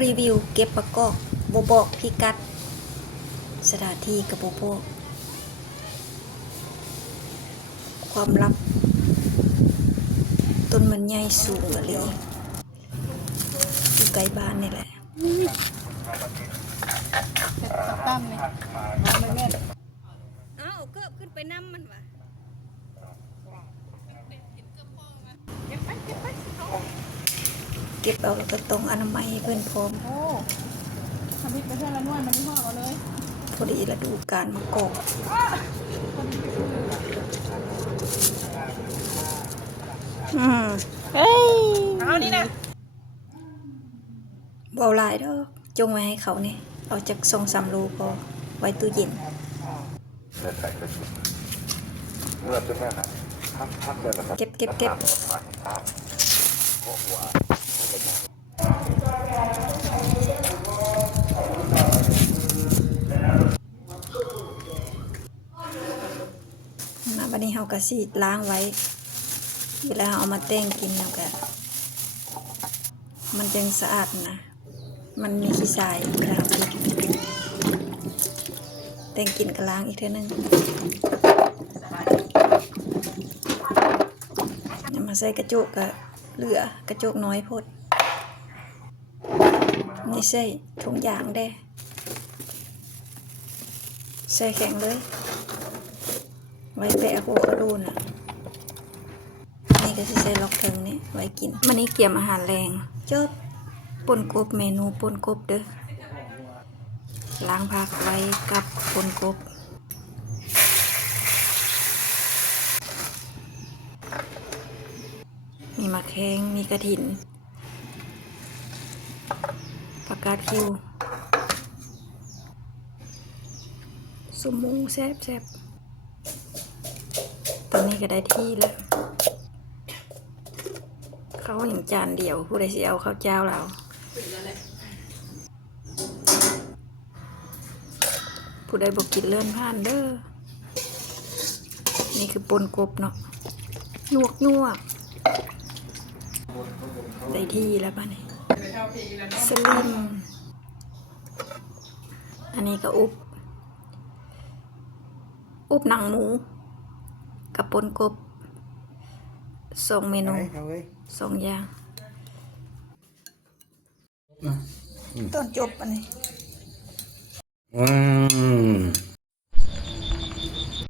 รีวิวเก็บประกอบโบบอกพิกัดสถานที่กับโบบอกความลับต้นมันใหญ่สูงอะไรอยู่ใกล้บ้านนี่แหละตั้มเลยไม่แม่นอ้าวเกิบขึ้นไปน้ำมันวะเก็บเอาแล้วก็ต้องอนามัยให้เพื่อนพร้อมโอ้ทำพริกไปเพื่อนละน้วยมันนี่ห่อเอาเลยพอดีฤดูกาลมะกอกเฮ้ยเอานี่นะเบาหลายเด้อจงไว้ให้เขาเนี่ยเอาจาก2-3 โลพอไว้ตู้เย็นเก็บนะวันนี้เราก็สิล้างไว้เวลาเอามาแต่งกินเราก็มันยังสะอาดนะมันมีขี้ทรายเวลาเรากินแต่งกินก็ล้างอีกเท่านึงมาใส่กระจกก็เหลือกระจกน้อยพดนี่ใส่ถุงยางได้ใส่แข็งเลยไว้แปะโคกระดูน่ะนี่ก็จะใส่ล็อกเทิงนี่ไว้กินมันนี่เกี่ยมอาหารแรงจบป่นกบเมนูป่นกบเด้อล้างผักไว้กับป่นกบมีมะแข้งมีกระถินผักกาดคิวสมมูแซ่บตอนนี้ก็ได้ที่แล้วเขาอย่างจานเดียวผู้ใดสิเอาข้าวเจ้าเราผู้ใดบอกกินเลื่อนผ่านเด้อนี่คือปนกบเนาะยวกได้ที่แล้วป่ะนี่สลิมอันนี้ก็อุบหนังหมูกับปนกบ2 เมนู2 อย่างตอนจบอันนี้